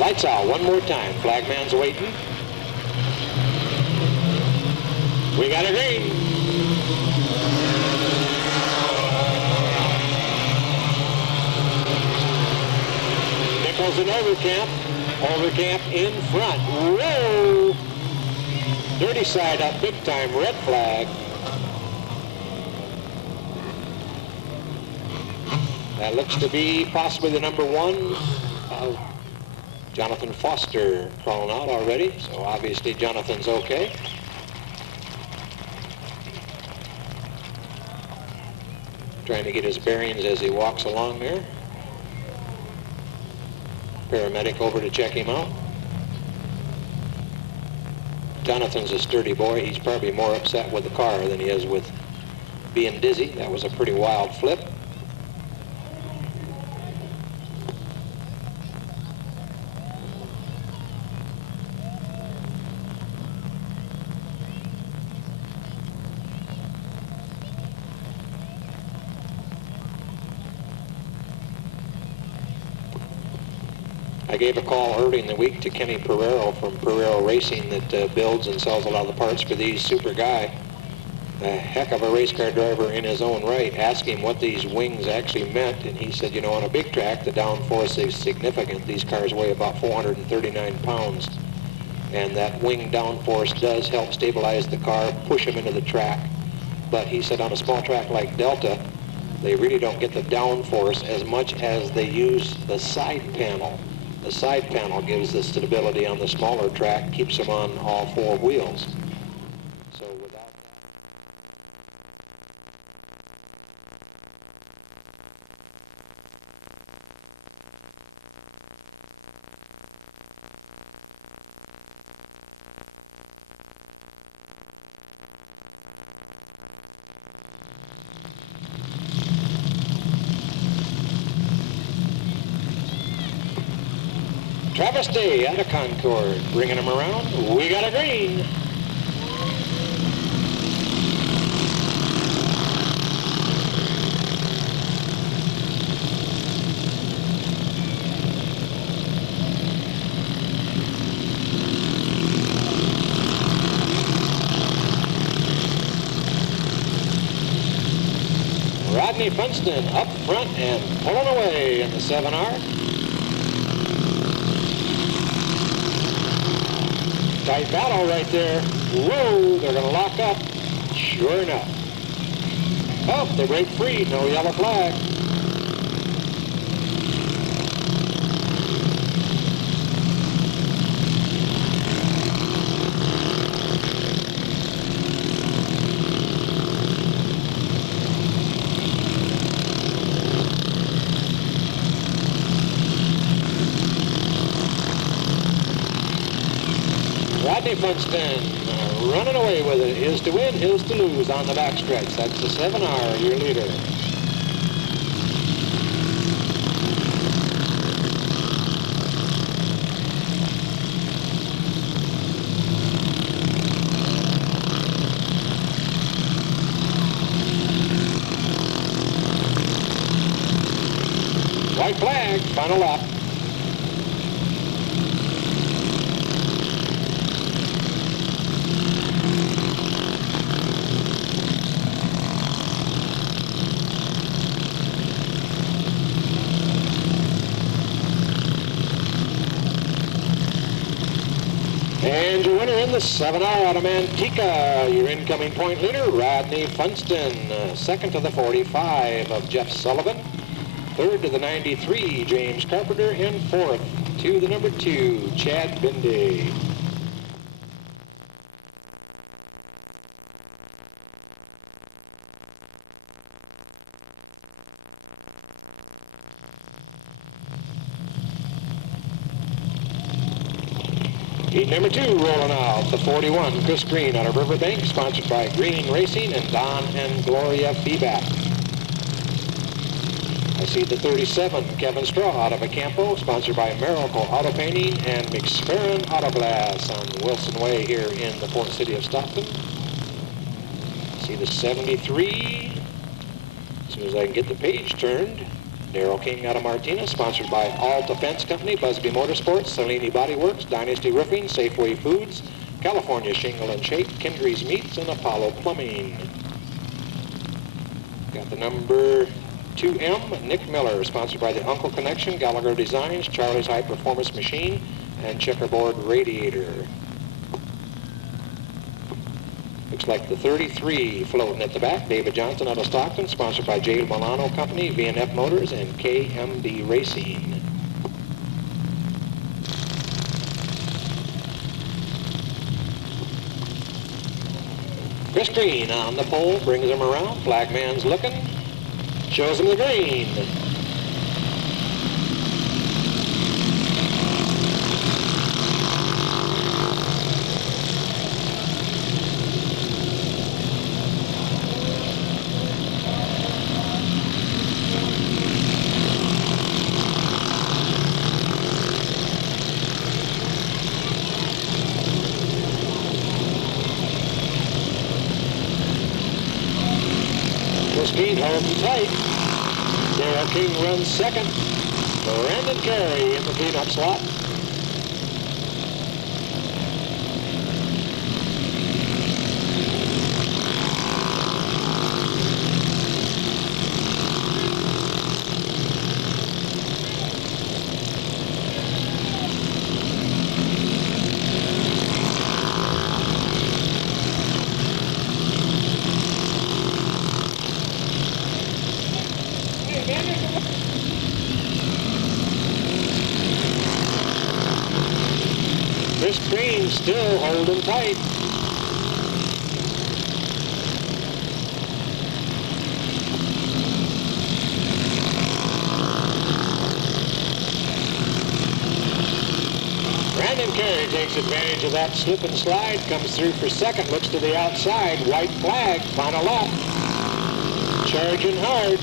Lights out one more time. Flagman's waiting. We got a green. Nichols and Overcamp. Overcamp in front. Whoa! Dirty side up big time. Red flag. That looks to be possibly the number 1. Jonathan Foster crawling out already, so obviously Jonathan's okay. Trying to get his bearings as he walks along there. Paramedic over to check him out. Jonathan's a sturdy boy. He's probably more upset with the car than he is with being dizzy. That was a pretty wild flip. I gave a call early in the week to Kenny Pereiro from Pereiro Racing that builds and sells a lot of the parts for these. Super guy, a heck of a race car driver in his own right. Asked him what these wings actually meant, and he said, you know, on a big track, the downforce is significant. These cars weigh about 439 pounds, and that wing downforce does help stabilize the car, push them into the track. But he said on a small track like Delta, they really don't get the downforce as much as they use the side panel. The side panel gives the stability on the smaller track, keeps them on all 4 wheels. So without that... Travis Day out of Concord, bringing him around. We got a green. Rodney Funston up front and pulling away in the 7R. Tight battle right there. Whoa, they're going to lock up. Sure enough. Oh, they break free. No yellow flag. Rodney Funston running away with it. Is to win, is to lose on the backstretch. That's the 7R, your leader. White flag, final lap. And your winner in the 7R out of Manteca, your incoming point leader, Rodney Funston. Second to the 45 of Jeff Sullivan. Third to the 93, James Carpenter. And fourth to the number 2, Chad Bindi. Heat number 2 rolling out, the 41, Chris Green out of Riverbank, sponsored by Green Racing and Don and Gloria Feedback. I see the 37, Kevin Straw out of Acampo, sponsored by Miracle Auto Painting and McSperrin Auto Glass on Wilson Way here in the port city of Stockton. I see the 73, as soon as I can get the page turned. Darrell King out of Martinez, sponsored by Alta Fence Company, Busby Motorsports, Salini Body Works, Dynasty Roofing, Safeway Foods, California Shingle and Shape, Kendry's Meats, and Apollo Plumbing. Got the number 2M, Nick Miller, sponsored by the Uncle Connection, Gallagher Designs, Charlie's High Performance Machine, and Checkerboard Radiator. Looks like the 33 floating at the back, David Johnson out of Stockton, sponsored by J. Milano Company, VNF Motors, and KMD Racing. Chris Green on the pole, brings him around, flagman's looking, shows him the green. Green holding tight. Darrell King runs second. Brandon Carey in the cleanup slot. Chris Green still holding tight. Brandon Carey takes advantage of that slip and slide, comes through for second, looks to the outside, white flag, final lap. Charging hard.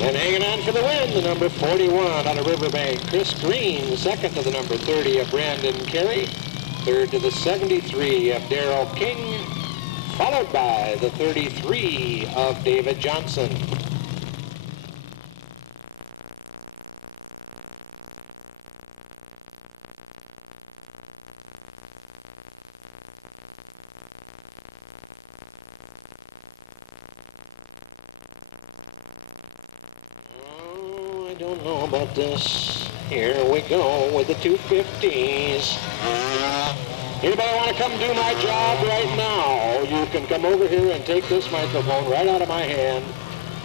And hanging on for the win, the number 41 out of Riverbank, Chris Green, second to the number 30 of Brandon Carey, third to the 73 of Darrell King, followed by the 33 of David Johnson. Don't know about this. Here we go with the 250s. Anybody want to come do my job right now? You can come over here and take this microphone right out of my hand,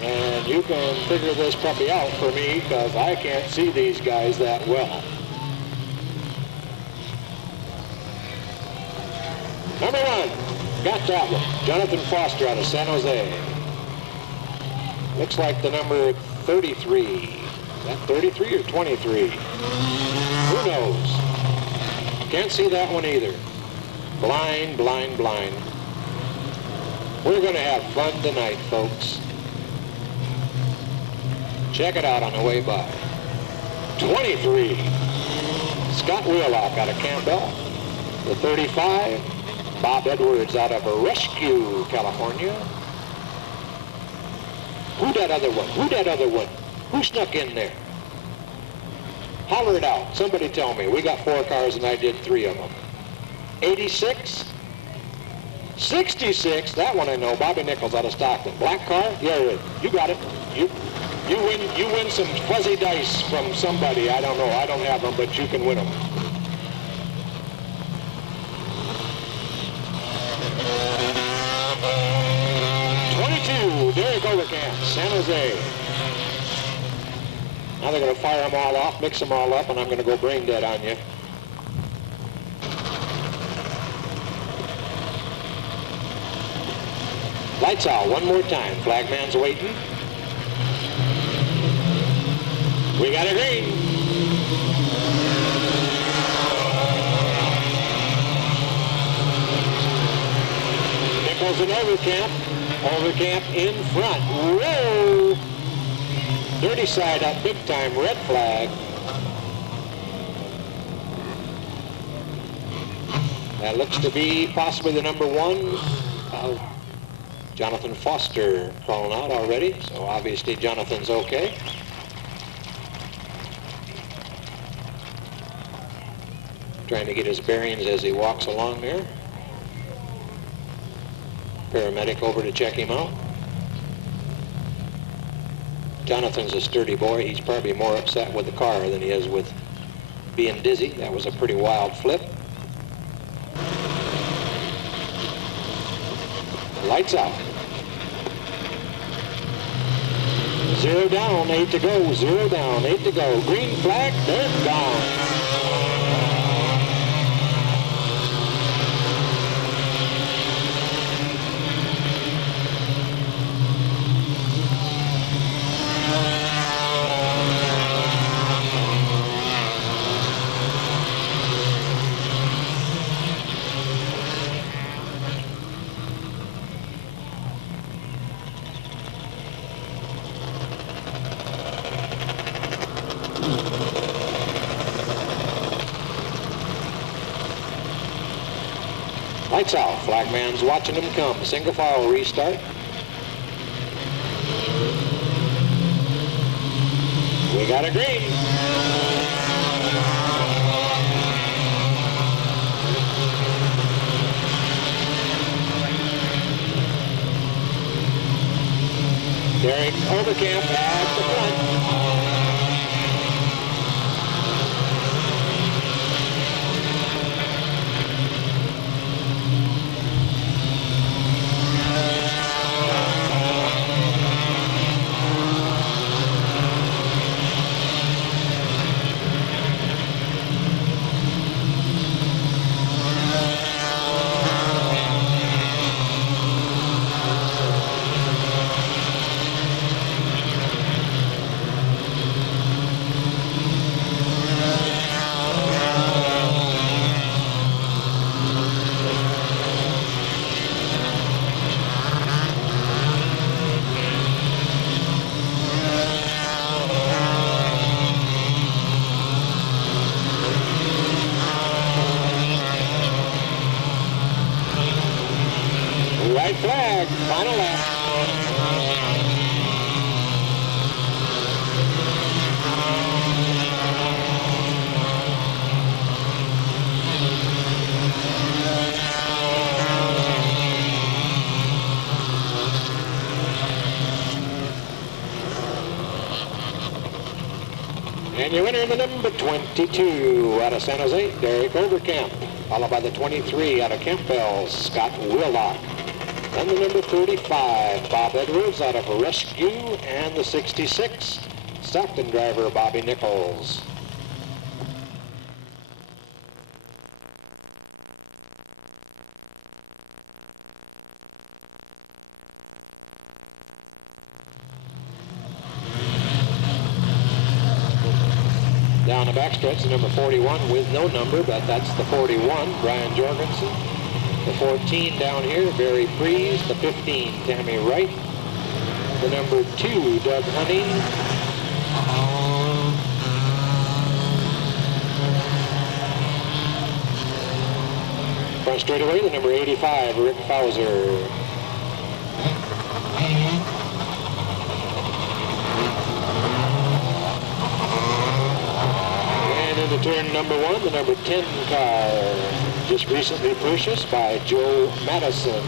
and you can figure this puppy out for me because I can't see these guys that well. Number 1, got that one. Jonathan Foster out of San Jose. Looks like the number 33. Is that 33 or 23? Who knows? Can't see that one either. Blind, blind, blind. We're going to have fun tonight, folks. Check it out on the way by. 23. Scott Wheelock out of Campbell. The 35. Bob Edwards out of Rescue, California. Who that other one? Who that other one? Who snuck in there? Holler it out. Somebody tell me. We got 4 cars and I did 3 of them. 86? 66? That one I know. Bobby Nichols out of Stockton. Black car? Yeah, you got it. You win some fuzzy dice from somebody. I don't know. I don't have them, but you can win them. Derek Overcamp, San Jose. Now they're going to fire them all off, mix them all up, and I'm going to go brain dead on you. Lights out one more time. Flagman's waiting. We got a green. Nichols and Overcamp. Overcamp in front. Whoa! Dirty side up big time, red flag. That looks to be possibly the number 1. Jonathan Foster crawling out already, so obviously Jonathan's okay. Trying to get his bearings as he walks along there. Paramedic over to check him out. Jonathan's a sturdy boy. He's probably more upset with the car than he is with being dizzy. That was a pretty wild flip. Lights out. 0 down, 8 to go. 0 down, 8 to go. Green flag, they're gone. Lights out. Flagman's watching them come. Single file restart. We got a green. Derek Overcamp at the front. White flag, final lap. And your winner in the number 22 out of San Jose, Derek Overcamp, followed by the 23 out of Campbell, Scott Willock. And the number 35, Bob Edwards out of Rescue, and the 66, Stockton driver, Bobby Nichols. Down the backstretch, the number 41 with no number, but that's the 41, Brian Jorgensen. The 14 down here, Barry Freeze. The 15, Tammy Wright. The number 2, Doug Hunting. Front straightaway, the number 85, Rick Fauser. And into turn number 1, the number 10 car. Just recently purchased by Joe Madison.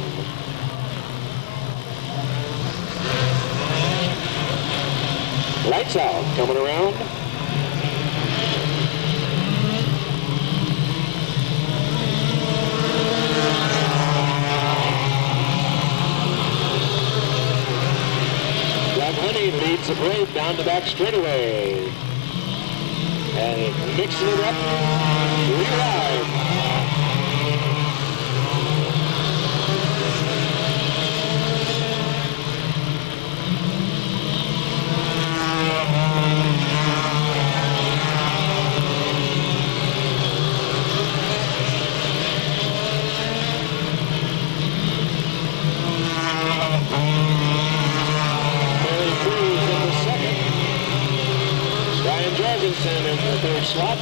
Lights out, coming around. Doug Hunting leads the parade down the back straightaway. And mixing it up, re-ride. Jorgensen in the third slot.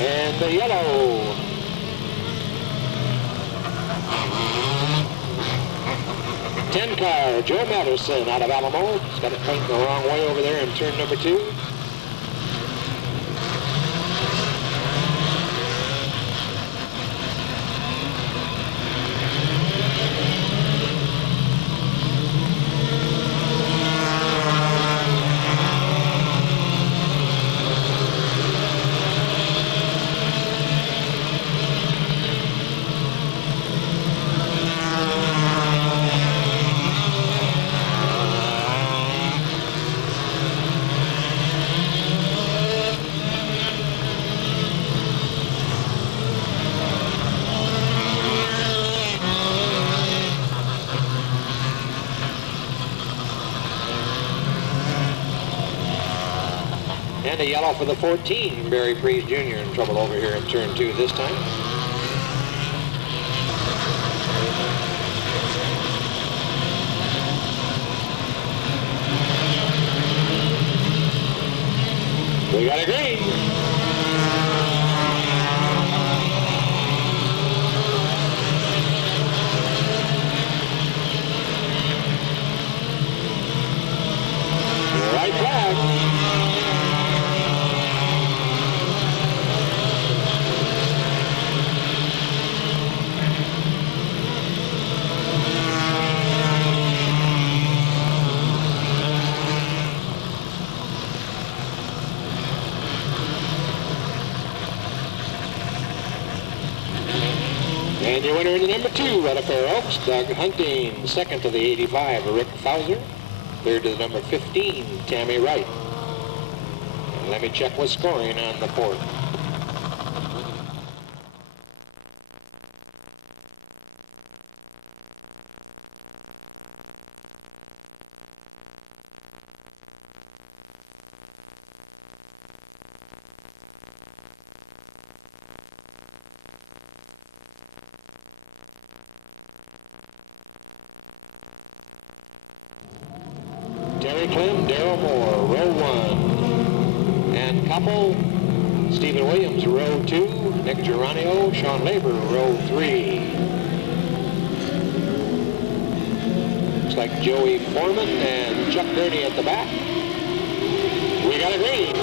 And the yellow. Car, Joe Madison out of Alamo. He's got it pointing the wrong way over there in turn number 2. And a yellow for the 14, Barry Freeze Jr. in trouble over here in turn 2 this time. We got a green. Right flag. And your winner in the number 2 out of Fair Oaks, Doug Hunting. Second to the 85, Rick Fauser. Third to the number 15, Tammy Wright. And let me check with scoring on the board. Terry Clem, Darryl Moore, row 1. And Koppel, Stephen Williams, row 2. Nick Geronimo, Sean Labor, row 3. Looks like Joey Foreman and Chuck Gurney at the back. We got a green.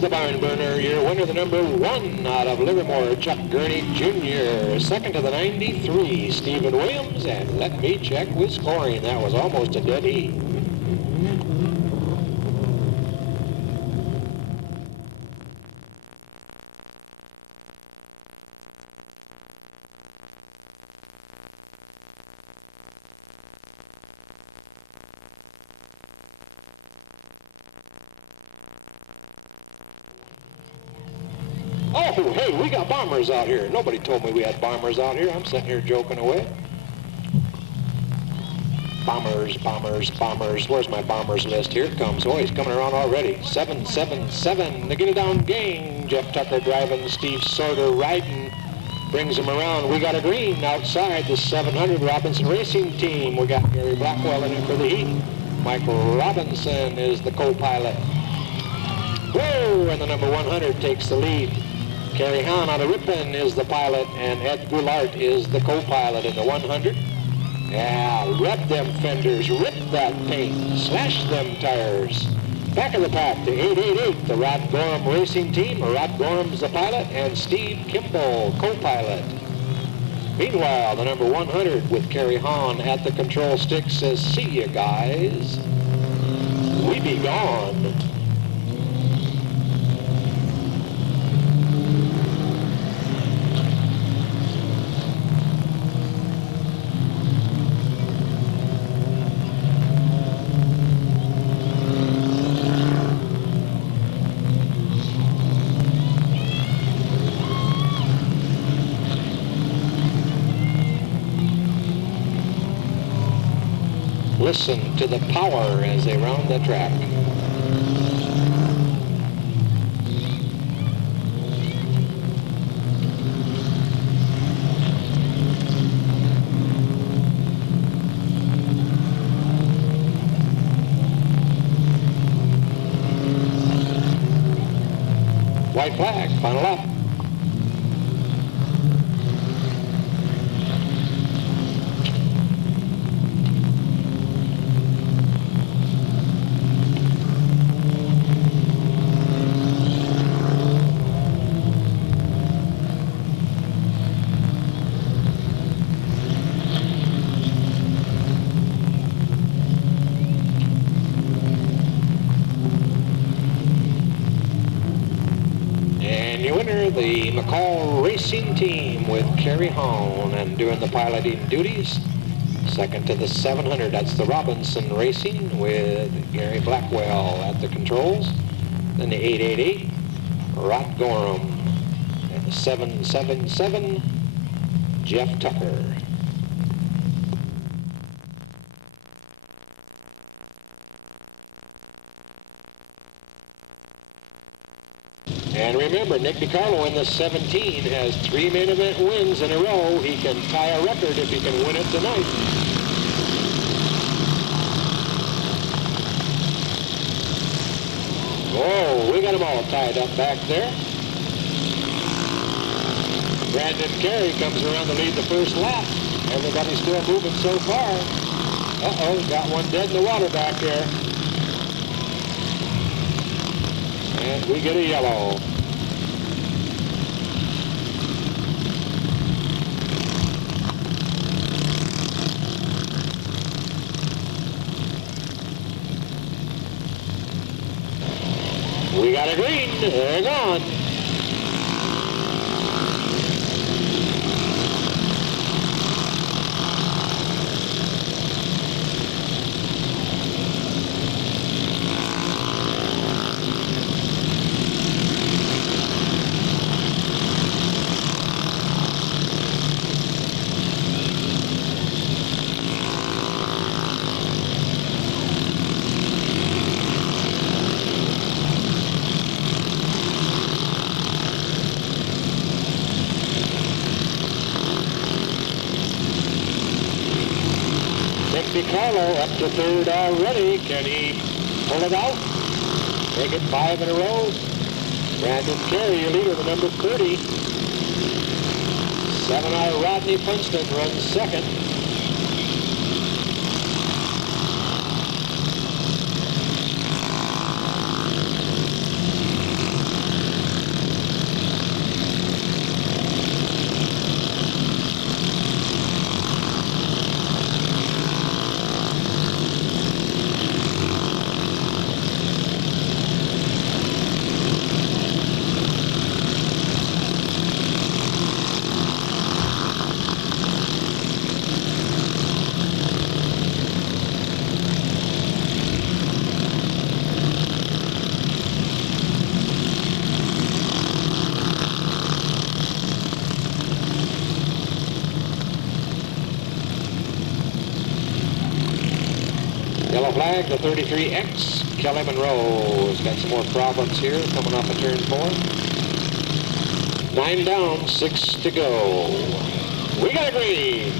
The barn burner, your winner, the number 1 out of Livermore, Chuck Gurney Jr. Second to the 93, Stephen Williams. And let me check with scoring. That was almost a dead heat. Oh, hey, we got bombers out here. Nobody told me we had bombers out here. I'm sitting here joking away. Bombers, bombers, bombers. Where's my bombers list? Here it comes. Oh, he's coming around already. 777. The Get It Down gang. Jeff Tucker driving, Steve Sorter riding. Brings him around. We got a green outside the 700 Robinson Racing Team. We got Gary Blackwell in it for the heat. Michael Robinson is the co-pilot. Whoa! And the number 100 takes the lead. Kerry Hahn out of Ripon is the pilot, and Ed Goulart is the co-pilot in the 100. Yeah, rub them fenders, rip that paint, slash them tires. Back of the pack, the 888, the Rod Gorham Racing Team. Rod Gorham's the pilot, and Steve Kimball, co-pilot. Meanwhile, the number 100 with Kerry Hahn at the control stick says, "See you guys. We be gone." Listen to the power as they round the track. White flag, final lap. The McCall Racing Team with Kerry Hahn and doing the piloting duties. Second to the 700, that's the Robinson Racing with Gary Blackwell at the controls. Then the 888, Rod Gorham. And the 777, Jeff Tucker. And remember, Nick DiCarlo in the 17 has 3 main event wins in a row. He can tie a record if he can win it tonight. Oh, we got them all tied up back there. Brandon Carey comes around to lead the first lap. Everybody's still moving so far. Uh-oh, got one dead in the water back there. And we get a yellow. We got a green. They're gone. DiCarlo up to third already. Can he pull it out? Make it 5 in a row. Brandon Carey, your leader, the number 30. 7-eye Rodney Funston runs second. Yellow flag, the 33X, Kelly Monroe. Has got some more problems here coming off of turn 4. 9 down, 6 to go. We got a green.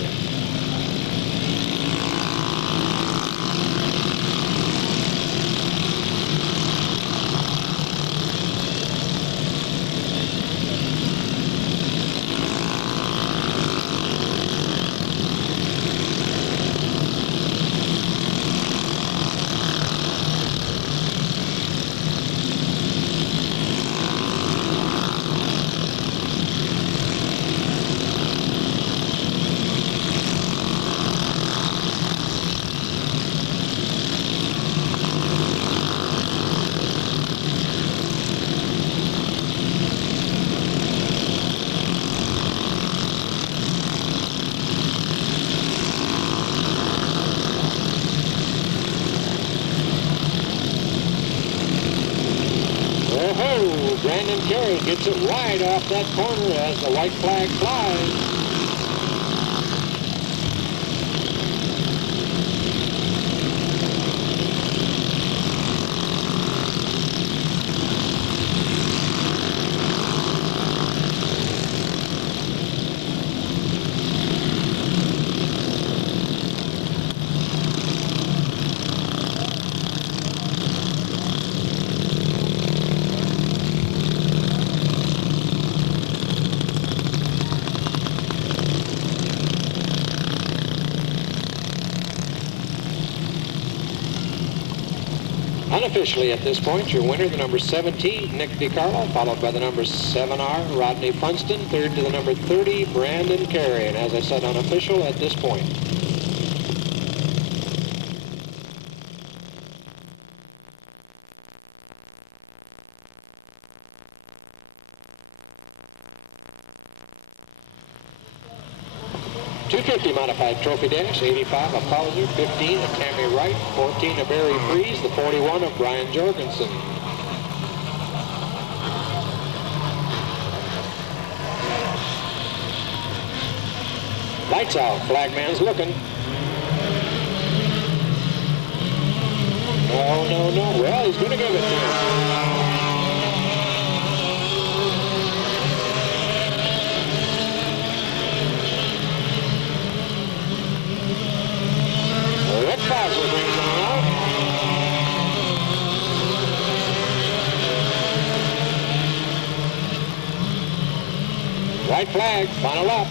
Brandon Carey gets it wide off that corner as the white flag flies. Unofficially at this point, your winner, the number 17, Nick DiCarlo, followed by the number 7R, Rodney Funston, third to the number 30, Brandon Carey. And as I said, unofficial at this point. .250 modified trophy dash, 85 of Fowler, 15 of Tammy Wright, 14 of Barry Freeze, the 41 of Brian Jorgensen. Lights out, flagman's looking. No. Well, he's going to give it to him. Rick Fowler brings on out. White flag, final lap.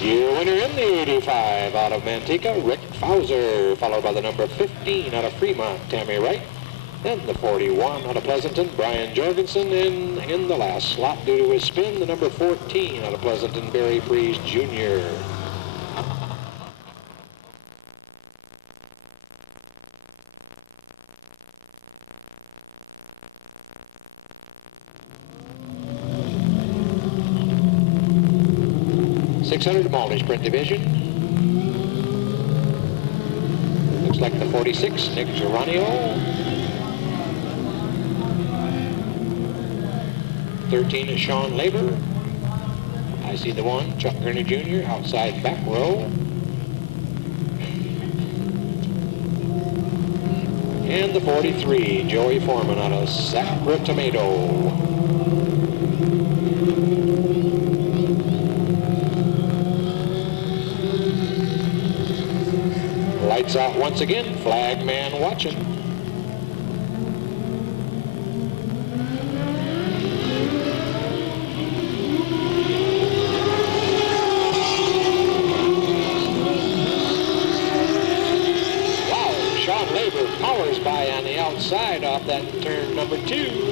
Your winner in the 85 out of Manteca, Rick Fowler, followed by the number 15 out of Fremont, Tammy Wright, then the 41 out of Pleasanton, Brian Jorgensen, and in the last slot due to his spin, the number 14 out of Pleasanton, Barry Freeze Jr. .600 multi-sprint division. Looks like the 46, Nick Geronimo. 13 is Sean Labor. I see the 1, Chuck Gurney Jr., outside back row. And the 43, Joey Foreman out of Sacramento. Lights out once again, flag man watching. Wow, Sean Labor powers by on the outside off that turn number 2.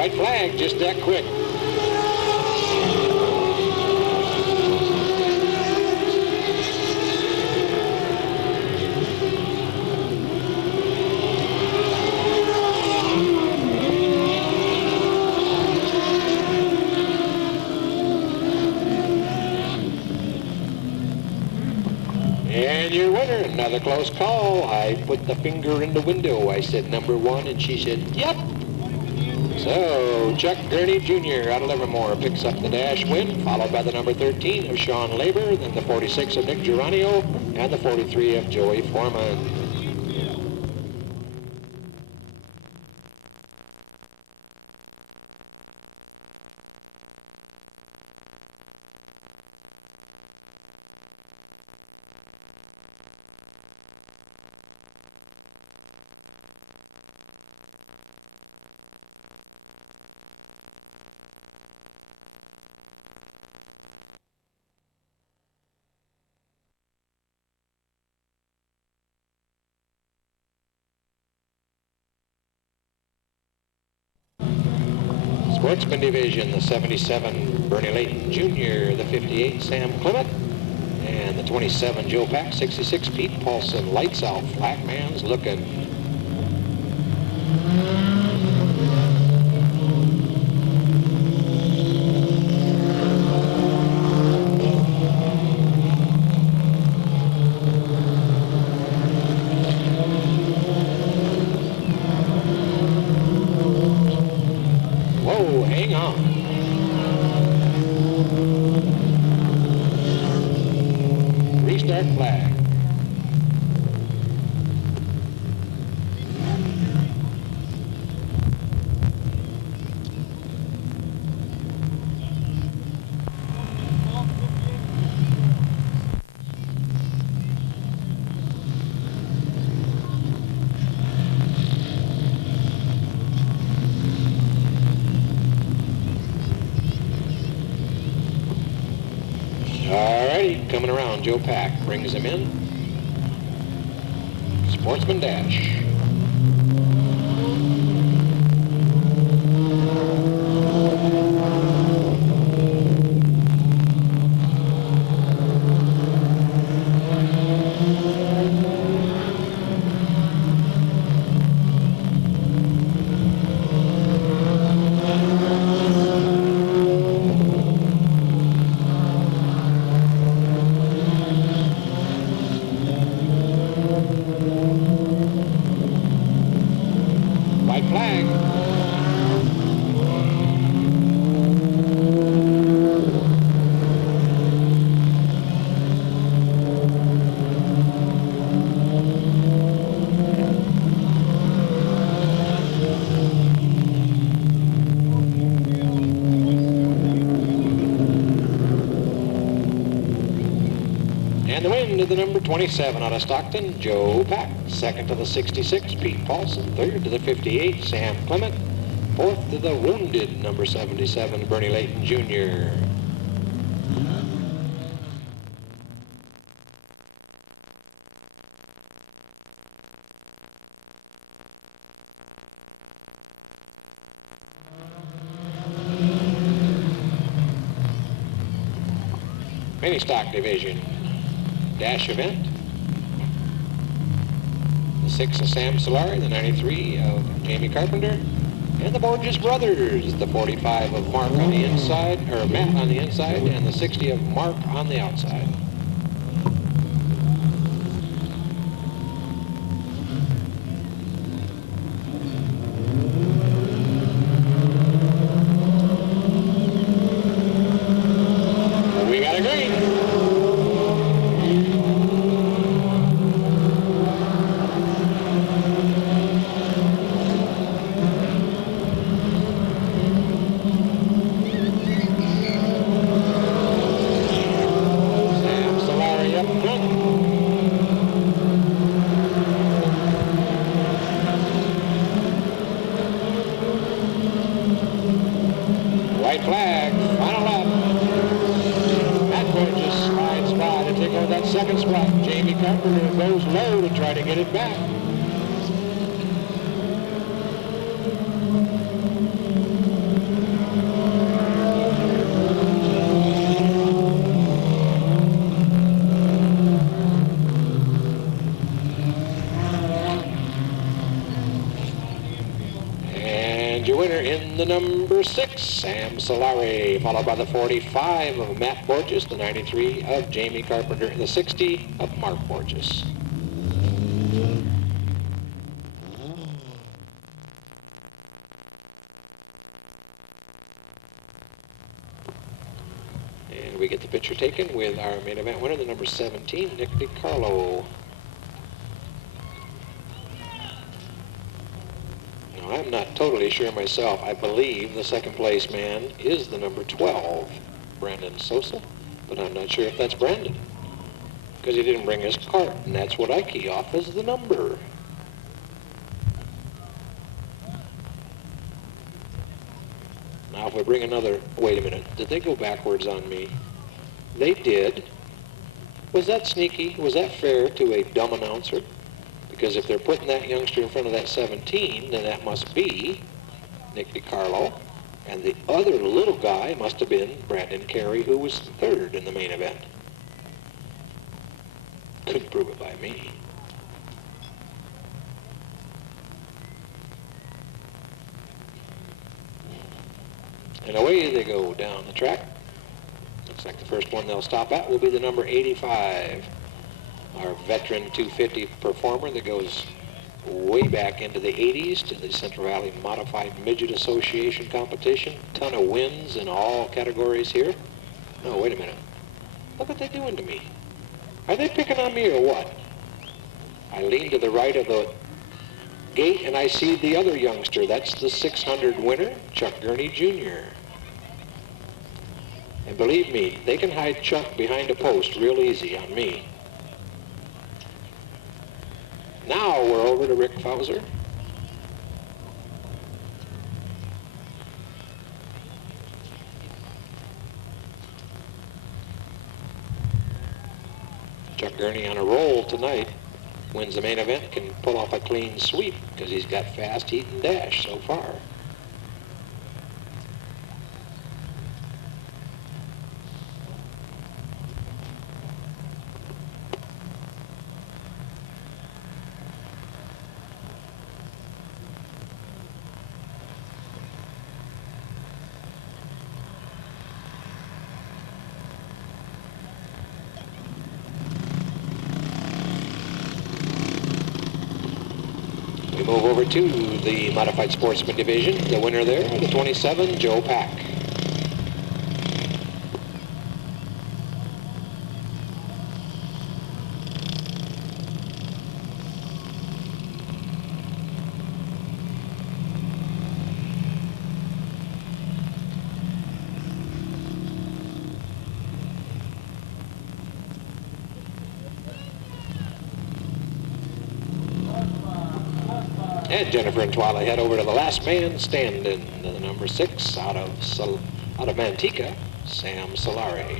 White flag, just that quick. And your winner, another close call. I put the finger in the window. I said number 1, and she said, yep. So, Chuck Gurney Jr. out of Livermore picks up the dash win, followed by the number 13 of Sean Labor, then the 46 of Nick Geronio, and the 43 of Joey Foreman. Sportsman Division, the 77, Bernie Layton Jr., the 58, Sam Clement, and the 27, Joe Pack, 66, Pete Paulson. Lights out, flat man's looking. Whoa, hang on. Restart flag. Alrighty, coming around, Joe Pack brings him in. Sportsman dash. White flag. And the win to the number 27 out of Stockton, Joe Pack. Second to the 66, Pete Paulson. Third to the 58, Sam Clement. Fourth to the wounded number 77, Bernie Layton Jr. Mini stock division. Dash event. The 6 of Sam Solari, the 93 of Jamie Carpenter, and the Borges brothers, the 45 of Mark on the inside, or Matt on the inside, and the 60 of Mark on the outside. We got a green. White flag, final lap. That Borges slides by to take over that second spot. Jamie Carpenter goes low to try to get it back. And your winner in the number number 6, Sam Solari, followed by the 45 of Matt Borges, the 93 of Jamie Carpenter, and the 60 of Mark Borges. And we get the picture taken with our main event winner, the number 17, Nick DiCarlo. Now, I'm not totally sure myself. I believe the second place man is the number 12, Brandon Sosa, but I'm not sure if that's Brandon, because he didn't bring his cart, and that's what I key off as the number. Now, if we bring another, wait a minute, did they go backwards on me? They did. Was that sneaky? Was that fair to a dumb announcer? Because if they're putting that youngster in front of that 17, then that must be Nick DiCarlo, and the other little guy must have been Brandon Carey, who was third in the main event. Couldn't prove it by me. And away they go down the track. Looks like the first one they'll stop at will be the number 85. Our veteran 250 performer that goes way back into the 80s to the Central Valley Modified Midget Association competition. Ton of wins in all categories here. No, wait a minute. Look what they're doing to me. Are they picking on me or what? I lean to the right of the gate and I see the other youngster. That's the 600 winner, Chuck Gurney Jr. And believe me, they can hide Chuck behind a post real easy on me. Now we're over to Rick Fauser. Chuck Gurney on a roll tonight. Wins the main event, can pull off a clean sweep because he's got fast heat and dash so far. We move over to the Modified Sportsman Division. The winner there, the 27, Joe Pack. And Jennifer and Twyla head over to the last man standing, the number 6 out of Manteca, Sam Solari.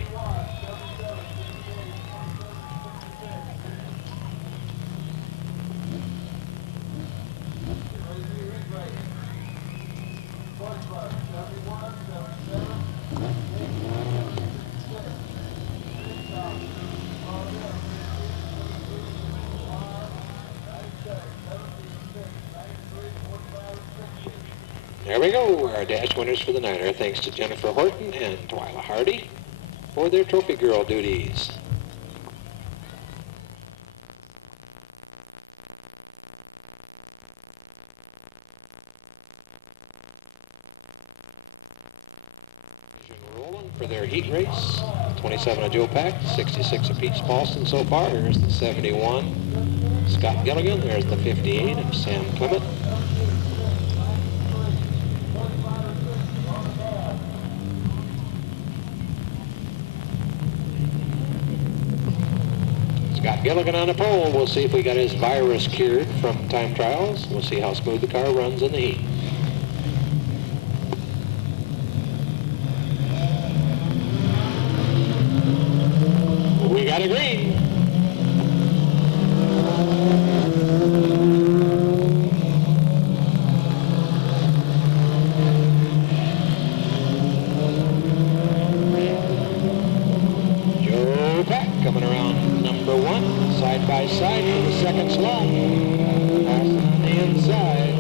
There we go, our dash winners for the night. Our thanks to Jennifer Horton and Twyla Hardy for their trophy girl duties. Rolling for their heat race. 27 of Joe Pack, 66 of Pete Paulson so far. Here's the 71, Scott Gilligan. There's the 58 of Sam Clement. Scott Gilligan on the pole. We'll see if we got his virus cured from time trials. We'll see how smooth the car runs in the heat. We got a green. Joe Pack coming around number 1, side by side for the second slot. Pass on the inside.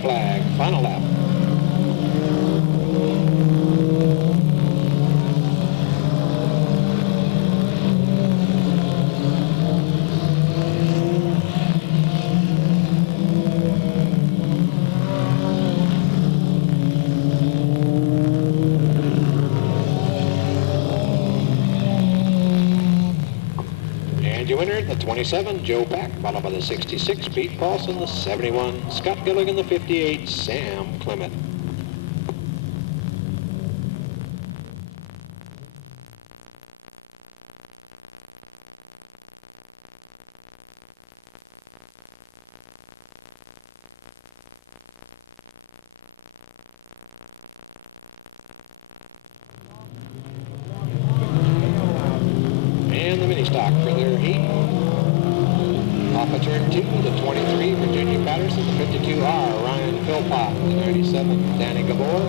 flag, final lap. Your winner, the 27, Joe Pack, followed by the 66, Pete Paulson, the 71, Scott Gilligan, the 58, Sam Clement. And the mini stock for their heat. Off of turn 2, the 23, Virginia Patterson, the 52R, Ryan Philpott, the 97, Danny Gabor,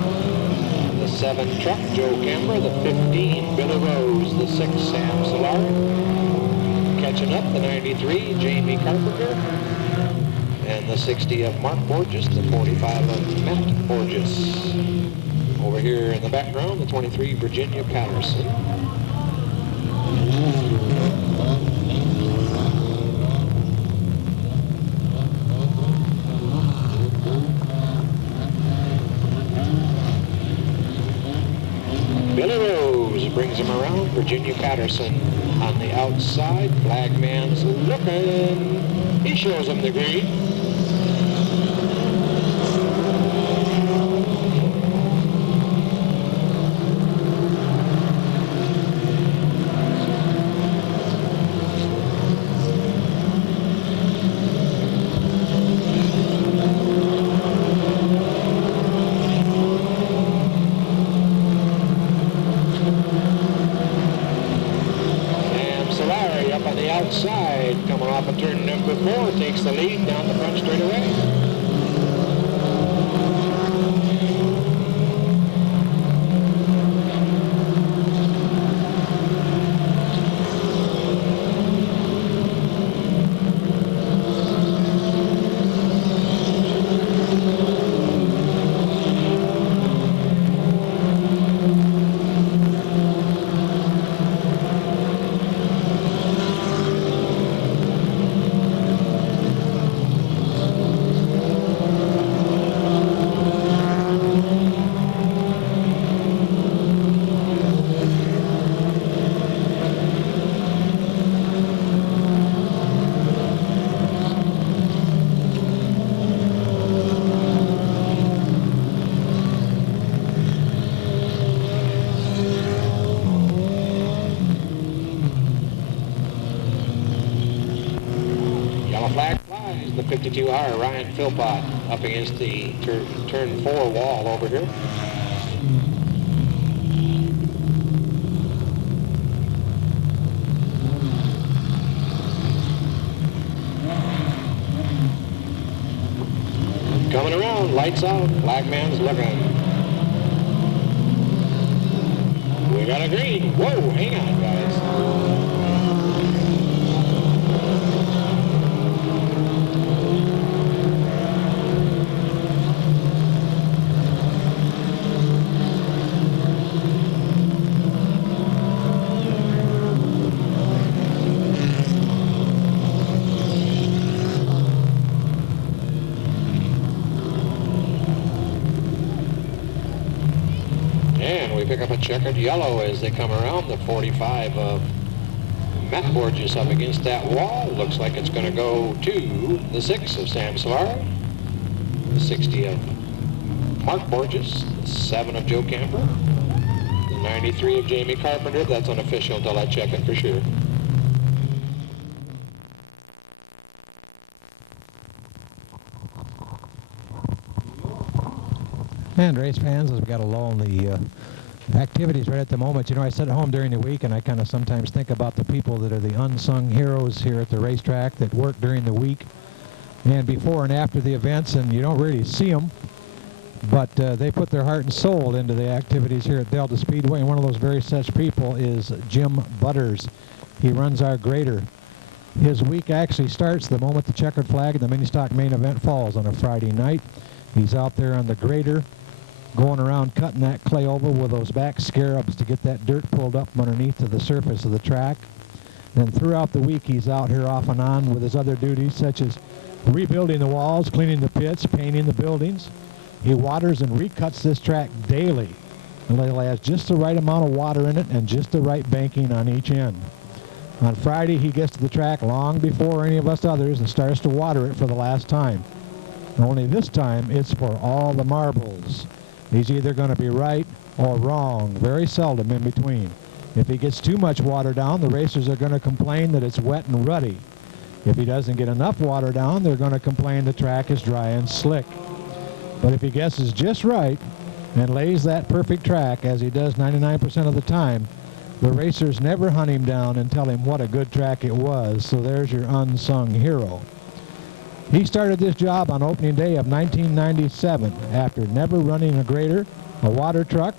the 7 truck, Joe Camber, the 15, Billy Rose, the 6, Sam Solari, catching up, the 93, Jamie Carpenter, and the 60 of Mark Borges, the 45 of Matt Borges. Over here in the background, the 23, Virginia Patterson. Billy Rose brings him around. Virginia Patterson on the outside. Flagman's looking. He shows him the green. Outside, coming off of turn number 4, takes the lead down the front straightaway. Flag flies, the 52R, Ryan Philpott, up against the turn 4 wall over here. Coming around, lights out, Flagman's looking. We got a green. Whoa, hang on, guys. And we pick up a checkered yellow as they come around. The 45 of Matt Borges up against that wall. Looks like it's going to go to the 6 of Sam Solari, the 60 of Mark Borges, the 7 of Joe Camper, the 93 of Jamie Carpenter. That's unofficial until I check it for sure. And race fans, as we've got a lull in the activities right at the moment. You know, I sit at home during the week and I kind of sometimes think about the people that are the unsung heroes here at the racetrack that work during the week and before and after the events, and you don't really see them, but they put their heart and soul into the activities here at Delta Speedway, and one of those very such people is Jim Butters. He runs our grader. His week actually starts the moment the checkered flag and the mini stock main event falls on a Friday night. He's out there on the grader, going around cutting that clay over with those back scarabs to get that dirt pulled up from underneath to the surface of the track. Then throughout the week, he's out here off and on with his other duties, such as rebuilding the walls, cleaning the pits, painting the buildings. He waters and recuts this track daily. And it has just the right amount of water in it and just the right banking on each end. On Friday, he gets to the track long before any of us others and starts to water it for the last time. Only this time, it's for all the marbles. He's either going to be right or wrong, very seldom in between. If he gets too much water down, the racers are going to complain that it's wet and ruddy. If he doesn't get enough water down, they're going to complain the track is dry and slick. But if he guesses just right and lays that perfect track, as he does 99% of the time, the racers never hunt him down and tell him what a good track it was. So there's your unsung hero. He started this job on opening day of 1997 after never running a grader, a water truck,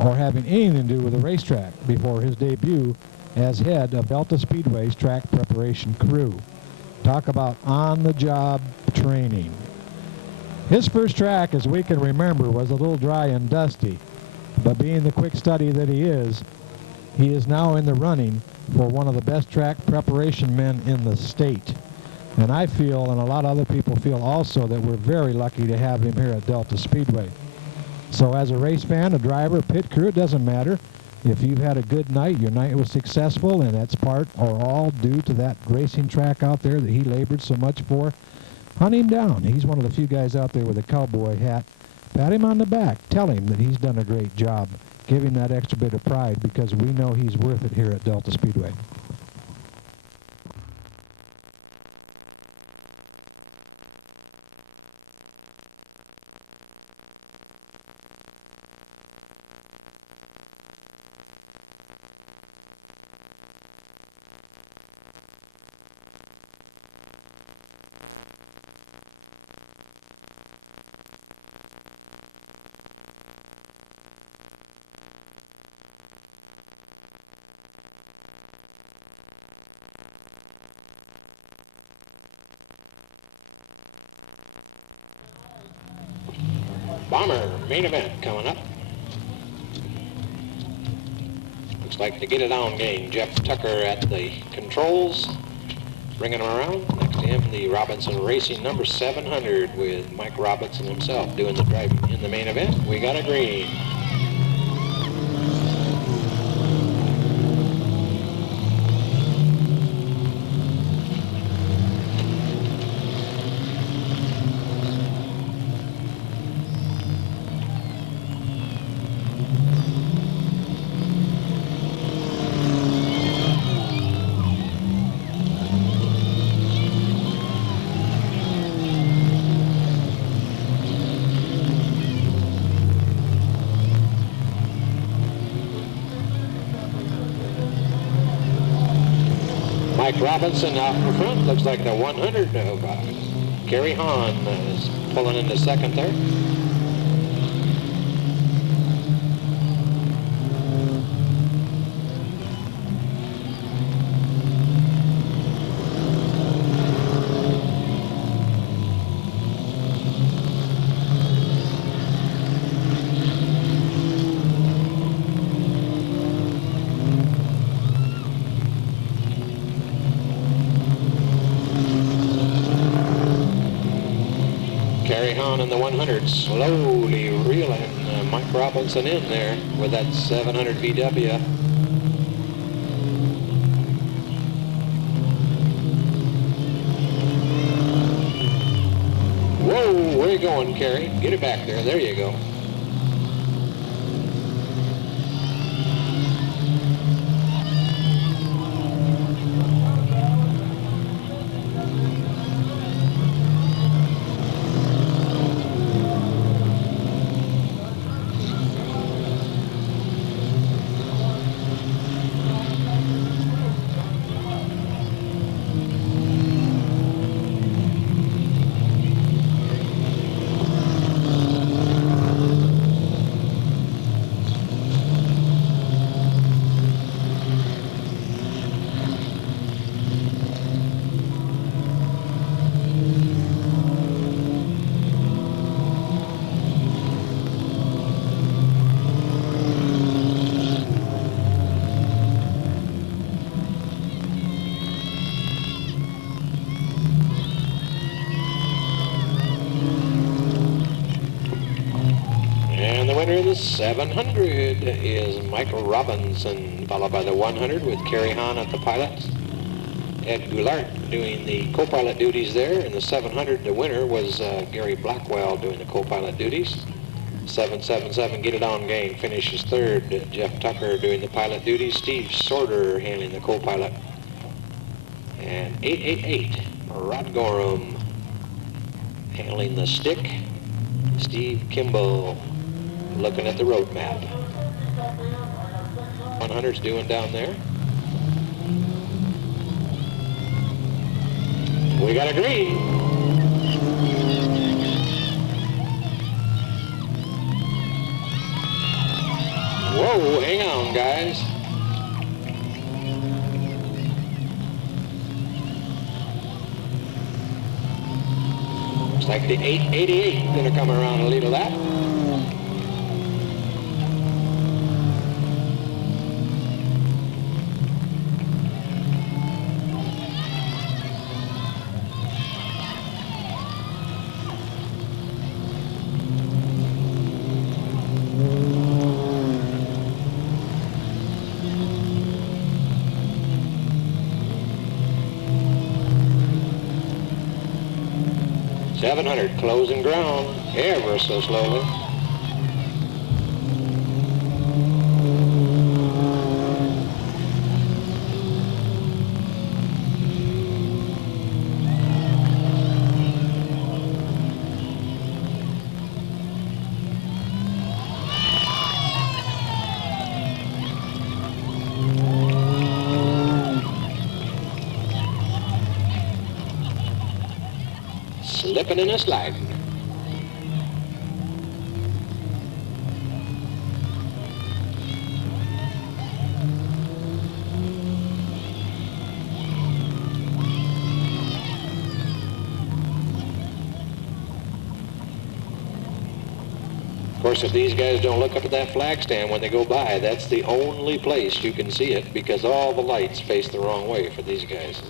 or having anything to do with a racetrack before his debut as head of Delta Speedway's track preparation crew. Talk about on-the-job training. His first track, as we can remember, was a little dry and dusty, but being the quick study that he is now in the running for one of the best track preparation men in the state. And I feel, and a lot of other people feel also, that we're very lucky to have him here at Delta Speedway. So as a race fan, a driver, pit crew, it doesn't matter. If you've had a good night, your night was successful, and that's part or all due to that racing track out there that he labored so much for, hunt him down. He's one of the few guys out there with a cowboy hat. Pat him on the back. Tell him that he's done a great job. Give him that extra bit of pride, because we know he's worth it here at Delta Speedway. Bomber main event coming up. Looks like to get it on game. Jeff Tucker at the controls, bringing him around. Next to him, the Robinson Racing number 700 with Mike Robinson himself doing the driving in the main event. We got a green. Mike Robinson out in front. Looks like the 100 of Gary Hahn is pulling into second there. In the 100, slowly reeling Mike Robinson in there with that 700 VW. Whoa, where you going, Kerry? Get it back there. There you go. winner of the 700 is Michael Robinson, followed by the 100 with Kerry Hahn at the pilots. Ed Goulart doing the co-pilot duties there. In the 700, the winner was Gary Blackwell doing the co-pilot duties. 777 Get It On gang finishes third. Jeff Tucker doing the pilot duties. Steve Sorter handling the co-pilot. And 888 Rod Gorham handling the stick. Steve Kimball looking at the road map. 100's doing down there. We got a green. Whoa, hang on, guys. Looks like the 888 gonna come around and lead a lap. Closing ground ever so slowly. Slipping and a sliding. Of course, if these guys don't look up at that flag stand when they go by, that's the only place you can see it because all the lights face the wrong way for these guys.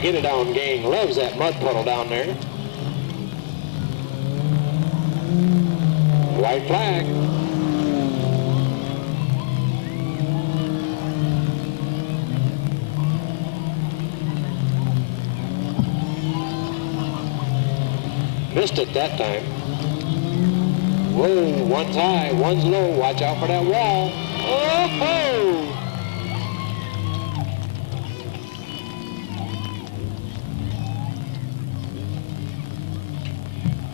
Get It On gang loves that mud puddle down there. White flag. Missed it that time. Whoa, one's high, one's low. Watch out for that wall. Oh-ho!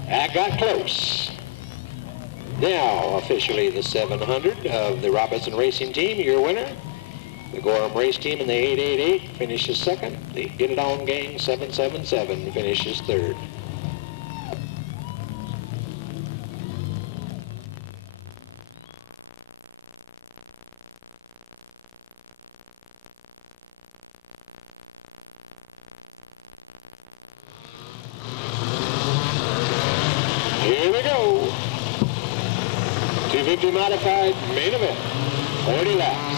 That got close. Now, officially the 700 of the Robinson Racing Team, your winner. The Gorham Race Team in the 888 finishes second. The Get It On gang 777 finishes third. Here we go. 250 modified main event. 40 laps.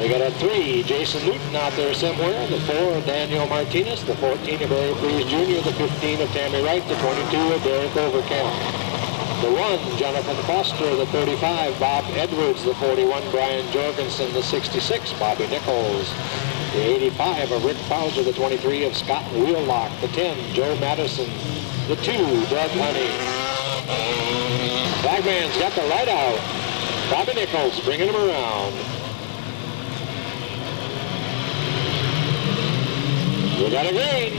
We got a 3, Jason Newton out there somewhere. The 4, Daniel Martinez. The 14 of Barry Freeze Jr. The 15 of Tammy Wright. The 22 of Derek Overcamp. The 1, Jonathan Foster. The 35, Bob Edwards. The 41, Brian Jorgensen. The 66, Bobby Nichols. The 85 of Rick Fowler. The 23 of Scott Wheelock. The 10, Joe Madison. The 2, Doug Honey. Flagman's got the light out. Bobby Nichols bringing him around. We got a green.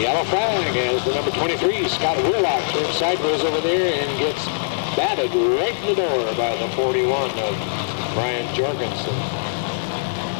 Yellow flag as the number 23, Scott Whirlock, turns sideways over there and gets batted right in the door by the 41 of Brian Jorgensen.